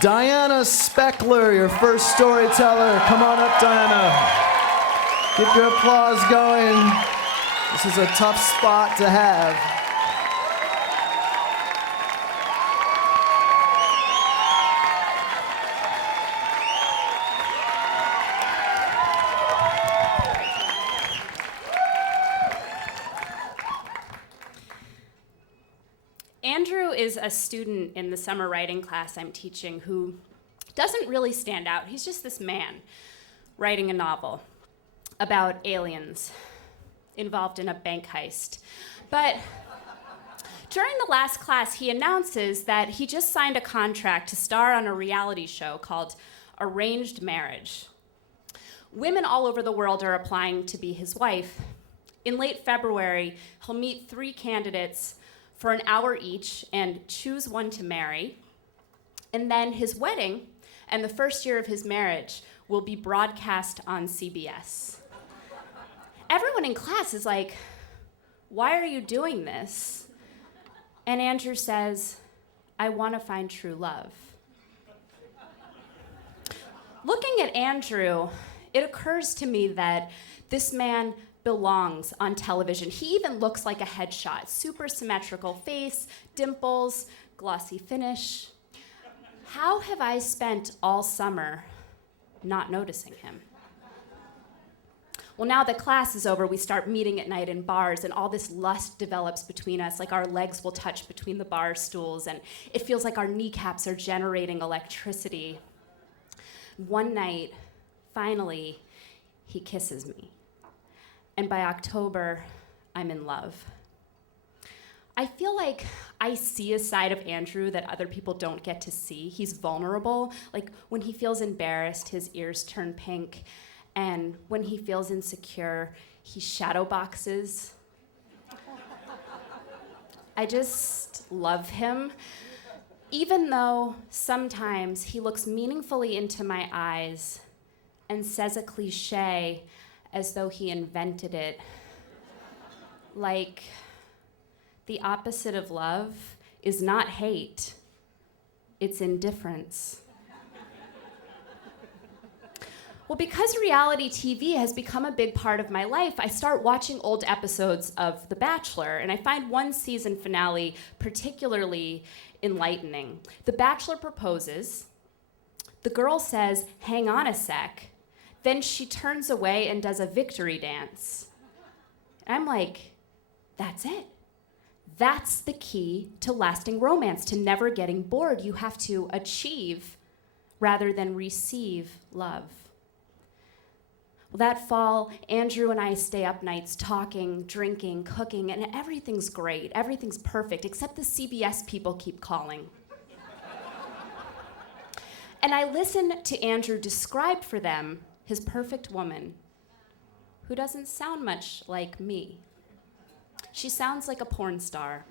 Diana Spechler, your first storyteller. Come on up, Diana. Keep your applause going. This is a tough spot to have. Andrew is a student in the summer writing class I'm teaching who doesn't really stand out. He's just this man writing a novel about aliens involved in a bank heist. But during the last class, he announces that he just signed a contract to star on a reality show called Arranged Marriage. Women all over the world are applying to be his wife. In late February, he'll meet 3 candidates for an hour each and choose one to marry. And then his wedding and the first year of his marriage will be broadcast on CBS. Everyone in class is like, "Why are you doing this?" And Andrew says, "I want to find true love." Looking at Andrew, it occurs to me that this man belongs on television. He even looks like a headshot. Super symmetrical face, dimples, glossy finish. How have I spent all summer not noticing him? Well, now that class is over, we start meeting at night in bars, and all this lust develops between us, like our legs will touch between the bar stools, and it feels like our kneecaps are generating electricity. One night, finally, he kisses me. And by October, I'm in love. I feel like I see a side of Andrew that other people don't get to see. He's vulnerable. Like when he feels embarrassed, his ears turn pink. And when he feels insecure, he shadow boxes. I just love him. Even though sometimes he looks meaningfully into my eyes and says a cliche as though he invented it. Like, the opposite of love is not hate, it's indifference. Well, because reality TV has become a big part of my life, I start watching old episodes of The Bachelor, and I find one season finale particularly enlightening. The Bachelor proposes, the girl says, "Hang on a sec," then she turns away and does a victory dance. And I'm like, that's it. That's the key to lasting romance, to never getting bored. You have to achieve rather than receive love. Well, that fall, Andrew and I stay up nights talking, drinking, cooking, and everything's great. Everything's perfect, except the CBS people keep calling. And I listen to Andrew describe for them his perfect woman, who doesn't sound much like me. She sounds like a porn star,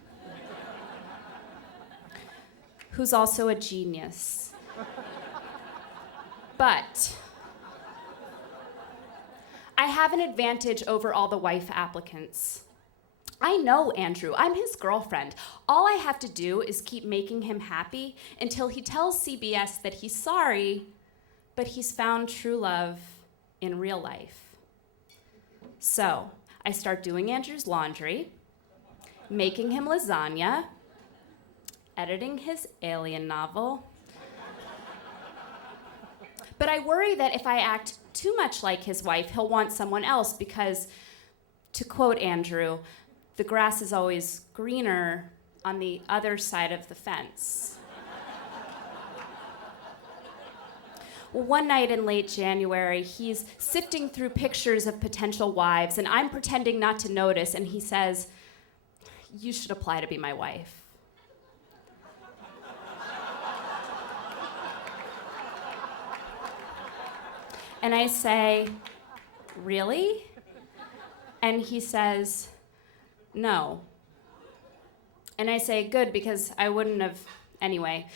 who's also a genius. But I have an advantage over all the wife applicants. I know Andrew. I'm his girlfriend. All I have to do is keep making him happy until he tells CBS that he's sorry, but he's found true love in real life. So I start doing Andrew's laundry, making him lasagna, editing his alien novel. But I worry that if I act too much like his wife, he'll want someone else because, to quote Andrew, "The grass is always greener on the other side of the fence." Well, one night in late January, he's sifting through pictures of potential wives, and I'm pretending not to notice, and he says, "You should apply to be my wife." And I say, "Really?" And he says, "No." And I say, "Good, because I wouldn't have anyway."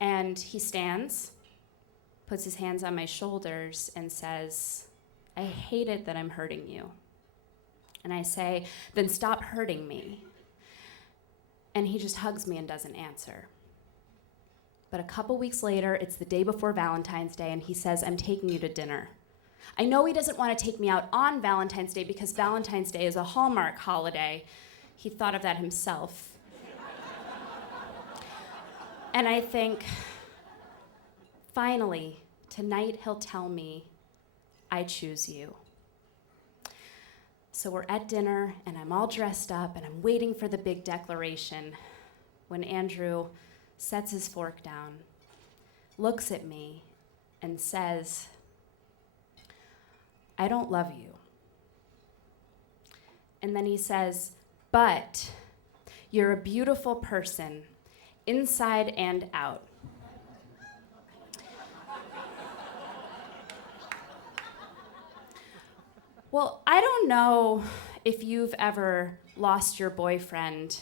And he stands, puts his hands on my shoulders, and says, "I hate it that I'm hurting you." And I say, "Then stop hurting me." And he just hugs me and doesn't answer. But a couple weeks later, it's the day before Valentine's Day, and he says, I'm taking you to dinner. I know he doesn't want to take me out on Valentine's Day because Valentine's Day is a Hallmark holiday. He thought of that himself. And I think, finally, tonight he'll tell me, I choose you. So we're at dinner, and I'm all dressed up, and I'm waiting for the big declaration when Andrew sets his fork down, looks at me, and says, I don't love you. And then he says, but you're a beautiful person, inside and out. Well, I don't know if you've ever lost your boyfriend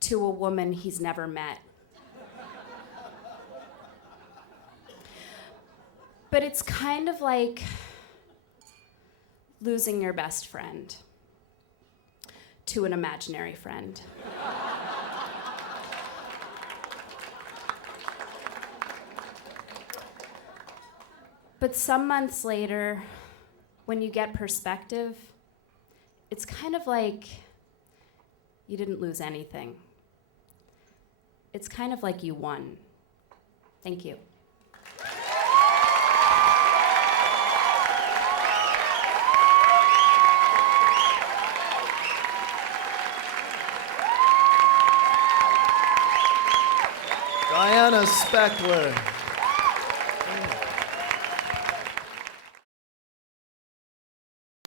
to a woman he's never met. But it's kind of like losing your best friend to an imaginary friend. But some months later, when you get perspective, it's kind of like you didn't lose anything. It's kind of like you won. Thank you. Diana Spechler.